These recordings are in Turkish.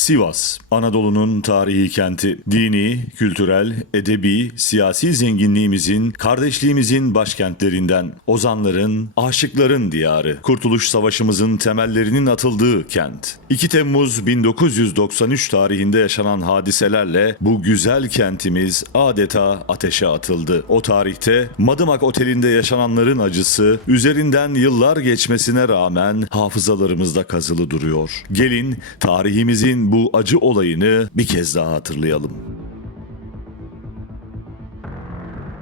Sivas, Anadolu'nun tarihi kenti. Dini, kültürel, edebi, siyasi zenginliğimizin, kardeşliğimizin başkentlerinden. Ozanların, aşıkların diyarı. Kurtuluş Savaşımızın temellerinin atıldığı kent. 2 Temmuz 1993 tarihinde yaşanan hadiselerle bu güzel kentimiz adeta ateşe atıldı. O tarihte Madımak Oteli'nde yaşananların acısı üzerinden yıllar geçmesine rağmen hafızalarımızda kazılı duruyor. Gelin tarihimizin bu acı olayını bir kez daha hatırlayalım.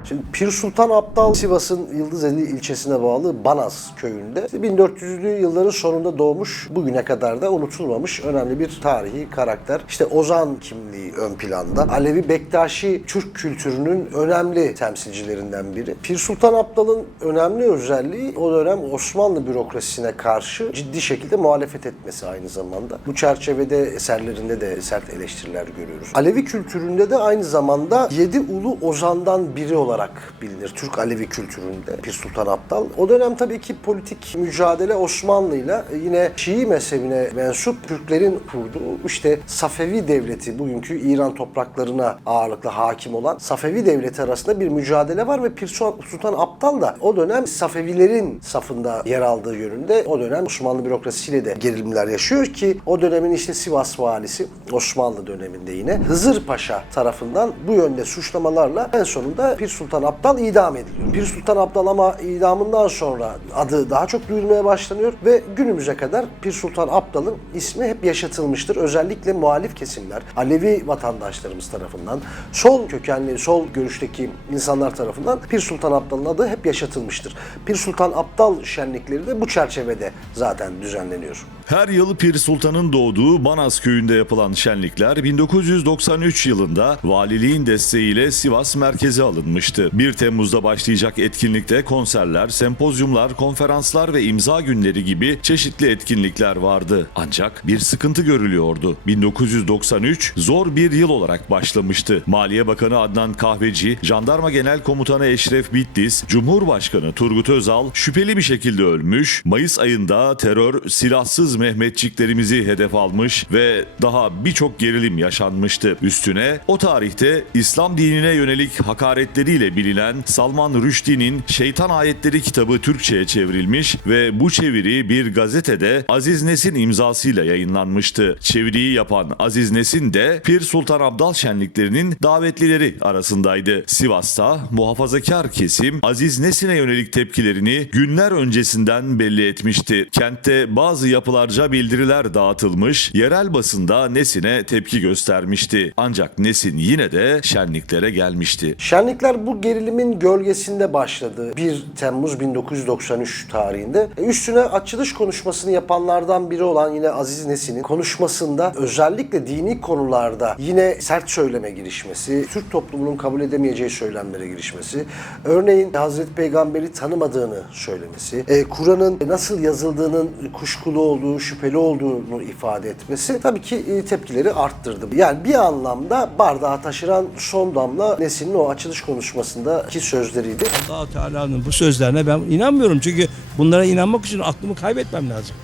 Şimdi Pir Sultan Abdal Sivas'ın Yıldızeli ilçesine bağlı Banaz köyünde işte 1400'lü yılların sonunda doğmuş bugüne kadar da unutulmamış önemli bir tarihi karakter. İşte Ozan kimliği ön planda. Alevi Bektaşi Türk kültürünün önemli temsilcilerinden biri. Pir Sultan Abdal'ın önemli özelliği o dönem Osmanlı bürokrasisine karşı ciddi şekilde muhalefet etmesi aynı zamanda. Bu çerçevede eserlerinde de sert eleştiriler görüyoruz. Alevi kültüründe de aynı zamanda yedi ulu ozandan biri olarak bilinir Türk Alevi kültüründe Pir Sultan Abdal. O dönem tabii ki politik mücadele Osmanlı'yla yine Şii mezhebine mensup Türklerin kurduğu işte Safevi devleti bugünkü İran topraklarına ağırlıkla hakim olan Safevi devleti arasında bir mücadele var ve Pir Sultan Abdal da o dönem Safevilerin safında yer aldığı yönünde o dönem Osmanlı bürokrasisiyle de gerilimler yaşıyor ki o dönemin işte Sivas valisi Osmanlı döneminde yine Hızır Paşa tarafından bu yönde suçlamalarla en sonunda Pir Sultan Abdal idam ediliyor. Pir Sultan Abdal ama idamından sonra adı daha çok duyulmaya başlanıyor ve günümüze kadar Pir Sultan Abdal'ın ismi hep yaşatılmıştır. Özellikle muhalif kesimler, Alevi vatandaşlarımız tarafından, sol kökenli, sol görüşteki insanlar tarafından Pir Sultan Abdal'ın adı hep yaşatılmıştır. Pir Sultan Abdal şenlikleri de bu çerçevede zaten düzenleniyor. Her yıl Pir Sultan'ın doğduğu Banaz köyünde yapılan şenlikler 1993 yılında valiliğin desteğiyle Sivas merkeze alınmıştı. 1 Temmuz'da başlayacak etkinlikte konserler, sempozyumlar, konferanslar ve imza günleri gibi çeşitli etkinlikler vardı. Ancak bir sıkıntı görülüyordu. 1993 zor bir yıl olarak başlamıştı. Maliye Bakanı Adnan Kahveci, Jandarma Genel Komutanı Eşref Bitlis, Cumhurbaşkanı Turgut Özal şüpheli bir şekilde ölmüş. Mayıs ayında terör silahsız Mehmetçiklerimizi hedef almış ve daha birçok gerilim yaşanmıştı. Üstüne o tarihte İslam dinine yönelik hakaretleriyle bilinen Salman Rushdie'nin Şeytan Ayetleri kitabı Türkçe'ye çevrilmiş ve bu çeviri bir gazetede Aziz Nesin imzasıyla yayınlanmıştı. Çeviriyi yapan Aziz Nesin de Pir Sultan Abdal şenliklerinin davetlileri arasındaydı. Sivas'ta muhafazakar kesim Aziz Nesin'e yönelik tepkilerini günler öncesinden belli etmişti. Kentte bazı yapılarca bildiriler dağıtılmış, yerel basında Nesin'e tepki göstermişti. Ancak Nesin yine de şenliklere gelmişti. Şenlikler bu gerilimin gölgesinde başladı. 1 Temmuz 1993 tarihinde. E, Üstüne açılış konuşmasını yapanlardan biri olan yine Aziz Nesin'in konuşmasında özellikle dini konularda yine sert söyleme girişmesi, Türk toplumunun kabul edemeyeceği söylemlere girişmesi, örneğin Hazreti Peygamber'i tanımadığını söylemesi, e, Kur'an'ın nasıl yazıldığının kuşkulu olduğu, şüpheli olduğunu ifade etmesi tabii ki e, tepkileri arttırdı. Yani bir anlamda bardağı taşıran son damla Nesin'in o açılış konuşmasındaki sözleriydi. allah Teala'nın bu sözlerine ben inanmıyorum. Çünkü bunlara inanmak için aklımı kaybetmem lazım.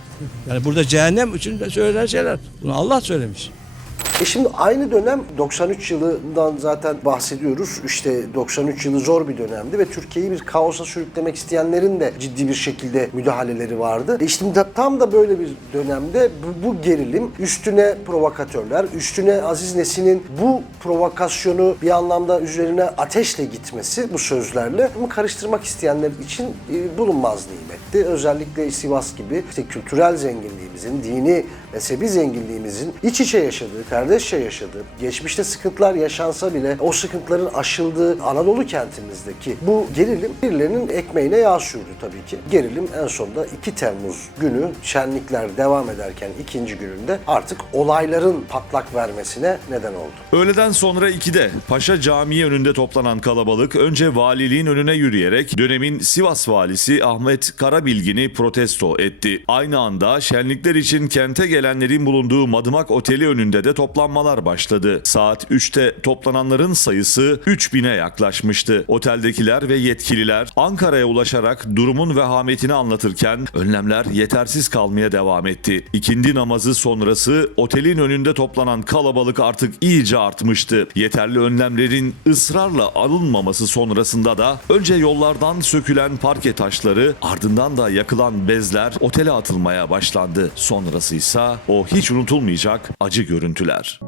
Yani burada cehennem için söylenen şeyler. Bunu Allah söylemiş. E şimdi aynı dönem 93 yılından zaten bahsediyoruz. İşte 93 yılı zor bir dönemdi ve Türkiye'yi bir kaosa sürüklemek isteyenlerin de ciddi bir şekilde müdahaleleri vardı. E işte da- tam da böyle bir dönemde bu, bu gerilim üstüne provokatörler, üstüne Aziz Nesin'in bu provokasyonu bir anlamda üzerine ateşle gitmesi bu sözlerle bunu karıştırmak isteyenler için e, bulunmaz nimetti. Özellikle Sivas gibi işte kültürel zenginliğimizin, dini mezhebi zenginliğimizin iç içe yaşadığı, kardeşçe yaşadığı, geçmişte sıkıntılar yaşansa bile o sıkıntıların aşıldığı Anadolu kentimizdeki bu gerilim birilerinin ekmeğine yağ sürdü tabii ki. Gerilim en sonunda 2 Temmuz günü şenlikler devam ederken ikinci gününde artık olayların patlak vermesine neden oldu. Öğleden sonra 2'de Paşa Camii önünde toplanan kalabalık önce valiliğin önüne yürüyerek dönemin Sivas valisi Ahmet Karabilgin'i protesto etti. Aynı anda şenlikler için kente gelen gelenlerin bulunduğu Madımak Oteli önünde de toplanmalar başladı. Saat 3'te toplananların sayısı 3000'e yaklaşmıştı. Oteldekiler ve yetkililer Ankara'ya ulaşarak durumun vehametini anlatırken önlemler yetersiz kalmaya devam etti. İkindi namazı sonrası otelin önünde toplanan kalabalık artık iyice artmıştı. Yeterli önlemlerin ısrarla alınmaması sonrasında da önce yollardan sökülen parke taşları ardından da yakılan bezler otele atılmaya başlandı. Sonrası ise o hiç unutulmayacak acı görüntüler.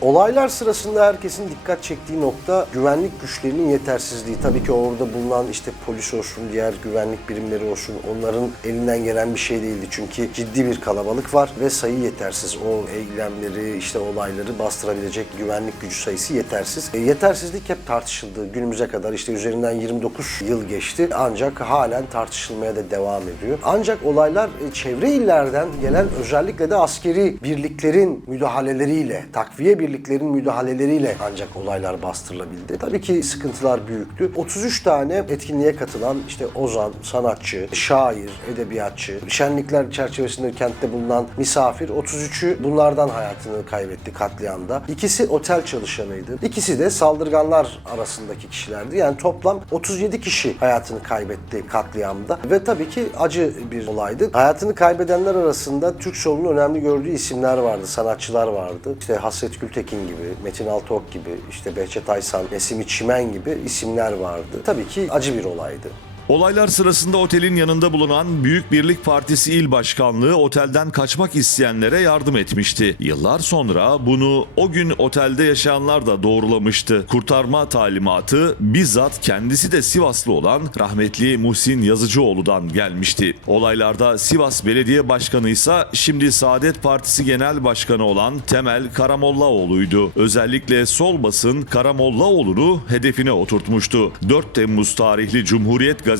Olaylar sırasında herkesin dikkat çektiği nokta güvenlik güçlerinin yetersizliği. Tabii ki orada bulunan işte polis olsun, diğer güvenlik birimleri olsun onların elinden gelen bir şey değildi. Çünkü ciddi bir kalabalık var ve sayı yetersiz. O eylemleri, işte olayları bastırabilecek güvenlik gücü sayısı yetersiz. E, yetersizlik hep tartışıldı. Günümüze kadar işte üzerinden 29 yıl geçti. Ancak halen tartışılmaya da devam ediyor. Ancak olaylar e, çevre illerden gelen özellikle de askeri birliklerin müdahaleleriyle, takviye birliklerin müdahaleleriyle ancak olaylar bastırılabildi. Tabii ki sıkıntılar büyüktü. 33 tane etkinliğe katılan işte ozan, sanatçı, şair, edebiyatçı, şenlikler çerçevesinde kentte bulunan misafir 33'ü bunlardan hayatını kaybetti katliamda. İkisi otel çalışanıydı. İkisi de saldırganlar arasındaki kişilerdi. Yani toplam 37 kişi hayatını kaybetti katliamda ve tabii ki acı bir olaydı. Hayatını kaybedenler arasında Türk solunun önemli gördüğü isimler vardı, sanatçılar vardı. İşte Hasret Gültekin gibi, Metin Altok gibi, işte Behçet Aysan, Nesimi Çimen gibi isimler vardı. Tabii ki acı bir olaydı. Olaylar sırasında otelin yanında bulunan Büyük Birlik Partisi İl Başkanlığı otelden kaçmak isteyenlere yardım etmişti. Yıllar sonra bunu o gün otelde yaşayanlar da doğrulamıştı. Kurtarma talimatı bizzat kendisi de Sivaslı olan rahmetli Muhsin Yazıcıoğlu'dan gelmişti. Olaylarda Sivas Belediye Başkanı ise şimdi Saadet Partisi Genel Başkanı olan Temel Karamollaoğlu'ydu. Özellikle sol basın Karamollaoğlu'nu hedefine oturtmuştu. 4 Temmuz tarihli Cumhuriyet gazetesi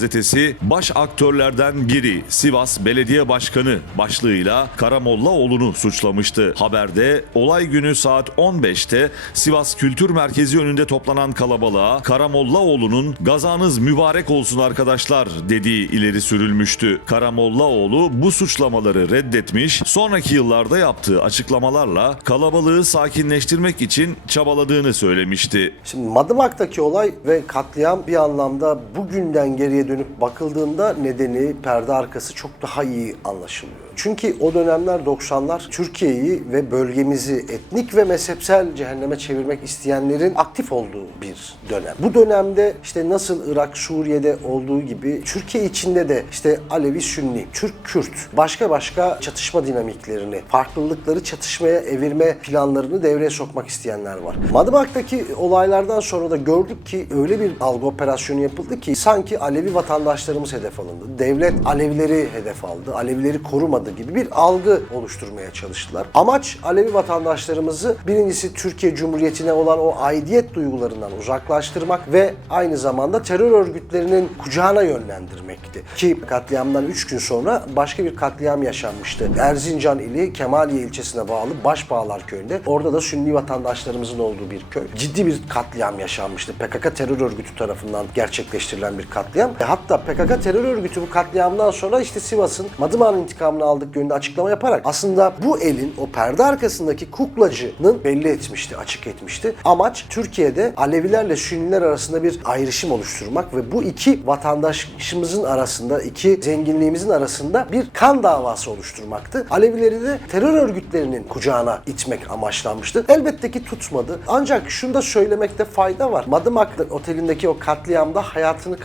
baş aktörlerden biri Sivas Belediye Başkanı başlığıyla Karamollaoğlu'nu suçlamıştı. Haberde olay günü saat 15'te Sivas Kültür Merkezi önünde toplanan kalabalığa Karamollaoğlu'nun gazanız mübarek olsun arkadaşlar dediği ileri sürülmüştü. Karamollaoğlu bu suçlamaları reddetmiş, sonraki yıllarda yaptığı açıklamalarla kalabalığı sakinleştirmek için çabaladığını söylemişti. Şimdi Madımak'taki olay ve katliam bir anlamda bugünden geriye dönüp bakıldığında nedeni perde arkası çok daha iyi anlaşılıyor. Çünkü o dönemler 90'lar Türkiye'yi ve bölgemizi etnik ve mezhepsel cehenneme çevirmek isteyenlerin aktif olduğu bir dönem. Bu dönemde işte nasıl Irak, Suriye'de olduğu gibi Türkiye içinde de işte Alevi, Sünni, Türk, Kürt başka başka çatışma dinamiklerini, farklılıkları çatışmaya evirme planlarını devreye sokmak isteyenler var. Madımak'taki olaylardan sonra da gördük ki öyle bir algı operasyonu yapıldı ki sanki Alevi vatandaşlarımız hedef alındı. Devlet Alevileri hedef aldı. Alevileri korumadı gibi bir algı oluşturmaya çalıştılar. Amaç Alevi vatandaşlarımızı birincisi Türkiye Cumhuriyeti'ne olan o aidiyet duygularından uzaklaştırmak ve aynı zamanda terör örgütlerinin kucağına yönlendirmekti. Ki katliamdan 3 gün sonra başka bir katliam yaşanmıştı. Erzincan ili Kemaliye ilçesine bağlı Başbağlar köyünde. Orada da Sünni vatandaşlarımızın olduğu bir köy. Ciddi bir katliam yaşanmıştı. PKK terör örgütü tarafından gerçekleştirilen bir katliam. Hatta PKK terör örgütü bu katliamdan sonra işte Sivas'ın Madımak'ın intikamını aldık yönünde açıklama yaparak aslında bu elin o perde arkasındaki kuklacının belli etmişti, açık etmişti. Amaç Türkiye'de Alevilerle Sünniler arasında bir ayrışım oluşturmak ve bu iki vatandaşımızın arasında, iki zenginliğimizin arasında bir kan davası oluşturmaktı. Alevileri de terör örgütlerinin kucağına itmek amaçlanmıştı. Elbette ki tutmadı. Ancak şunu da söylemekte fayda var. Madımak otelindeki o katliamda hayatını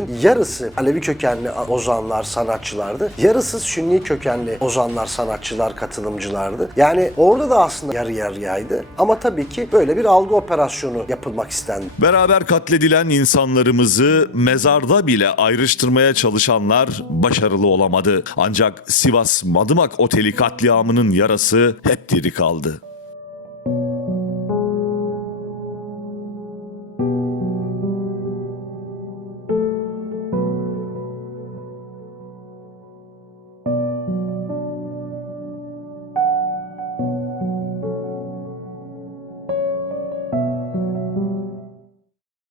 kaybedenlerin yarısı Alevi kökenli ozanlar, sanatçılardı. Yarısı Sünni kökenli ozanlar, sanatçılar, katılımcılardı. Yani orada da aslında yarı yarıyaydı. Ama tabii ki böyle bir algı operasyonu yapılmak istendi. Beraber katledilen insanlarımızı mezarda bile ayrıştırmaya çalışanlar başarılı olamadı. Ancak Sivas Madımak Oteli katliamının yarası hep diri kaldı.